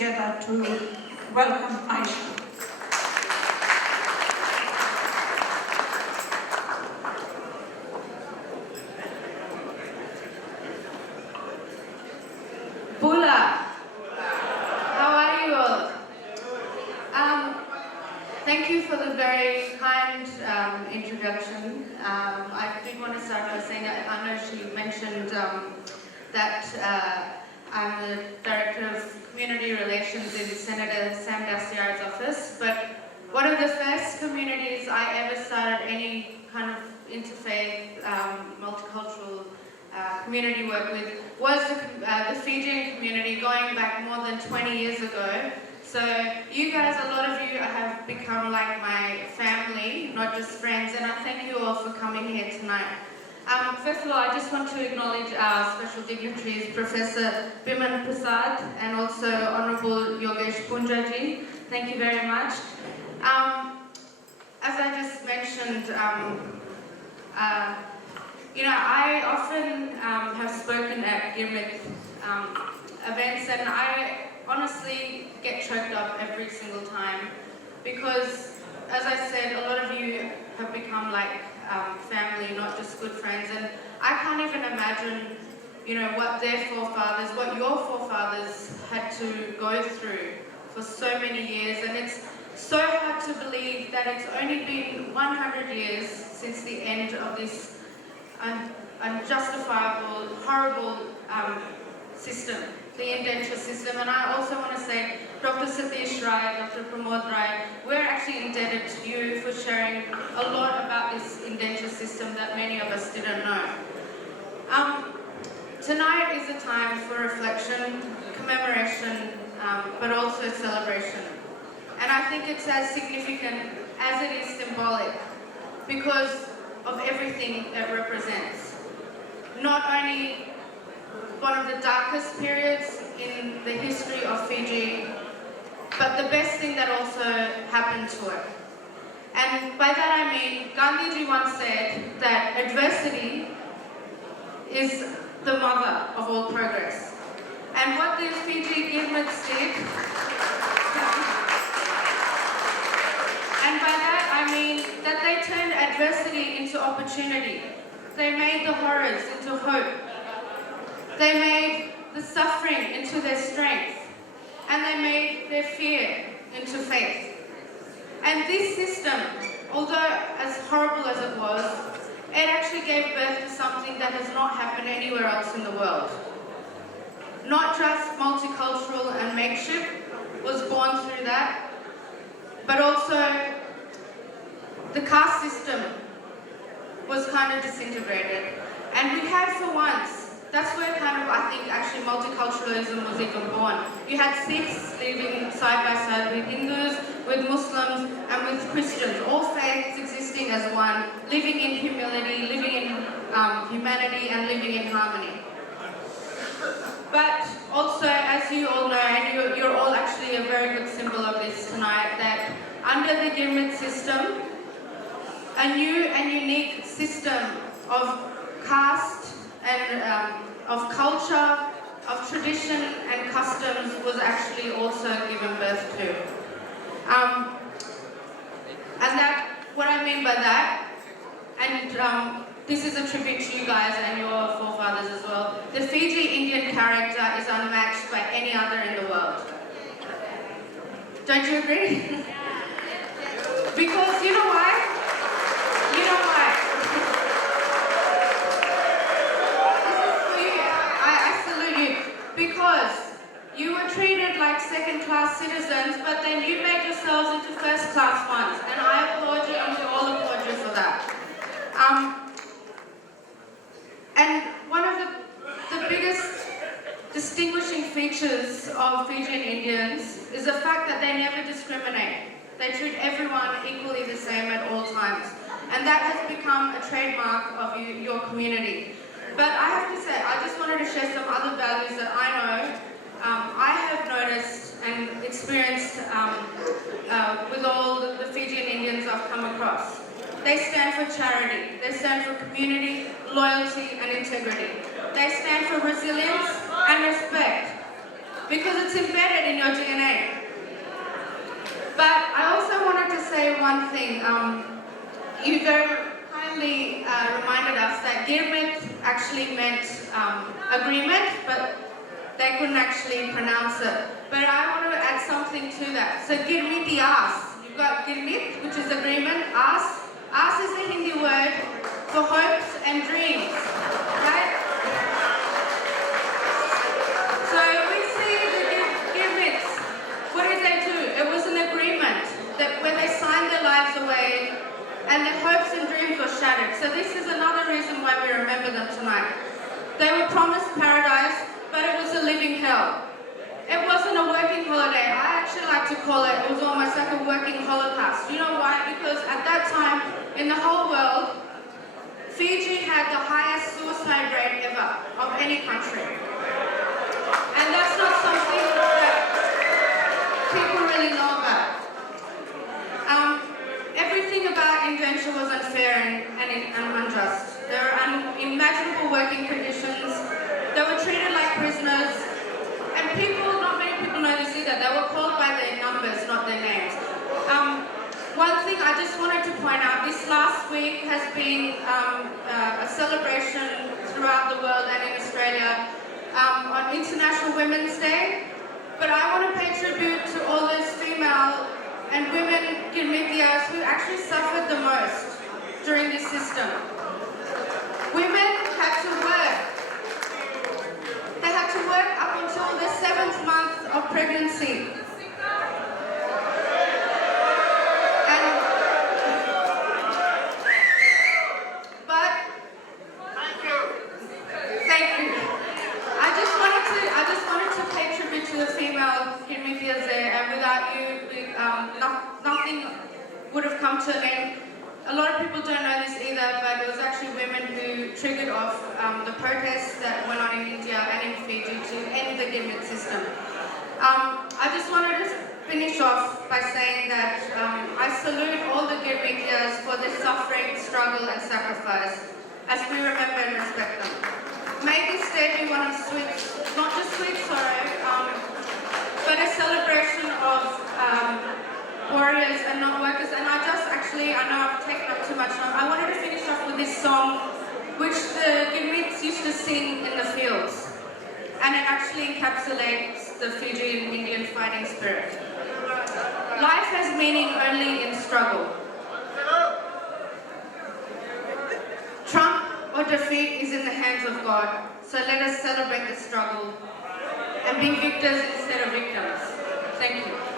together to welcome Aisha. Bula, how are you all? Thank you for the very kind introduction. I did want to start by saying that I know she mentioned that I'm the Director of Community Relations in Senator Sam Dastyard's office, but one of the first communities I ever started any kind of interfaith, multicultural community work with was the Fijian community going back more than 20 years ago. So you guys, a lot of you have become like my family, not just friends, and I thank you all for coming here tonight. First of all, I just want to acknowledge our special dignitaries, Professor Bowman Prasad and also Honourable Yogesh Punjaji. Thank you very much. As I just mentioned, you know, I often have spoken at Girmit events, and I honestly get choked up every single time because, as I said, a lot of you have become like family, not just good friends, and I can't even imagine, you know, what their forefathers, what your forefathers had to go through for so many years, and it's so hard to believe that it's only been 100 years since the end of this unjustifiable, horrible system, the indenture system. And I also want to say, Dr. Satish Rai, Dr. Pramod Rai, we're actually indebted to you for sharing a lot about this indenture system that many of us didn't know. Tonight is a time for reflection, commemoration, but also celebration. And I think it's as significant as it is symbolic because of everything it represents. Not only one of the darkest periods in the history of Fiji, but the best thing that also happened to it. And by that I mean, Gandhiji once said that adversity is the mother of all progress. And what the Fiji Girmits did, and by that I mean that they turned adversity into opportunity. They made the horrors into hope. They made the suffering into their strength. And they made their fear into faith. And this system, although as horrible as it was, it actually gave birth to something that has not happened anywhere else in the world. Not just multicultural and makeshift was born through that, but also the caste system was kind of disintegrated. And we had for once, that's where kind of, I think, actually multiculturalism was even born. You had Sikhs living side by side with Hindus, with Muslims, and with Christians, all faiths existing as one, living in humility, living in humanity, and living in harmony. But also, as you all know, and you're all actually a very good symbol of this tonight, that under the Girmit system, a new and unique system of caste and of culture, of tradition and customs was actually also given birth to. And that, what I mean by that, and this is a tribute to you guys and your forefathers as well, the Fiji Indian character is unmatched by any other in the world. Don't you agree? Because you know why? You know why? I salute you. Because you were treated like second-class citizens, but then you made yourselves into first-class ones. And I applaud you, and we all applaud you for that. And one of the biggest distinguishing features of Fijian Indians is the fact that they never discriminate. They treat everyone equally the same at all times. And that has become a trademark of your community. But I have to say, I just wanted to share some other values that I know I have noticed and experienced with all the Fijian Indians I've come across. They stand for charity, they stand for community, loyalty and integrity. They stand for resilience and respect. because it's embedded in your DNA. But I also wanted to say one thing. You very kindly reminded us that Girmit actually meant agreement, but they couldn't actually pronounce it. But I want to add something to that. So Girmit the Aas. You've got Girmit, which is agreement. Aas. Aas is the Hindi word for hopes and dreams. Right? So we see the Girmits. What did they do? It was an agreement that when they signed their lives away and their hopes and dreams were shattered. So this is another reason why we remember them tonight. They were promised paradise, but it was a living hell. It wasn't a working holiday. I actually like to call it was almost like a working holocaust. You know why? Because at that time, in the whole world, Fiji had the highest suicide rate ever of any country. And that's not something that people really know about. Everything about indenture was unfair and unjust. There were unimaginable working conditions. They were treated like prisoners. And not many people know this either. They were called by their numbers, not their names. One thing I just wanted to point out, this last week has been a celebration throughout the world and in Australia on International Women's Day. But I want to pay tribute to all those female and women Girmitias who actually suffered the most during this system. Women had to work. They had to work up until the 7th month of pregnancy. Thank you. I just wanted to pay tribute to the female Girmitias there, and without you, nothing would have come to an end. A lot of people don't know this either, but it was actually women who triggered off the protests that went on in India and in Fiji to end the Girmit system. I just wanted to finish off by saying that I salute all the Girmitias for their suffering, struggle and sacrifice as we remember and respect them. May this day be one of not just sweet sorrow, but a celebration of warriors and not workers. And I know I've taken up too much time. I wanted to finish off with this song, which the Girmits used to sing in the fields. And it actually encapsulates the Fijian Indian fighting spirit. Life has meaning only in struggle. Trump or defeat is in the hands of God. So let us celebrate the struggle and be victors instead of victims. Thank you.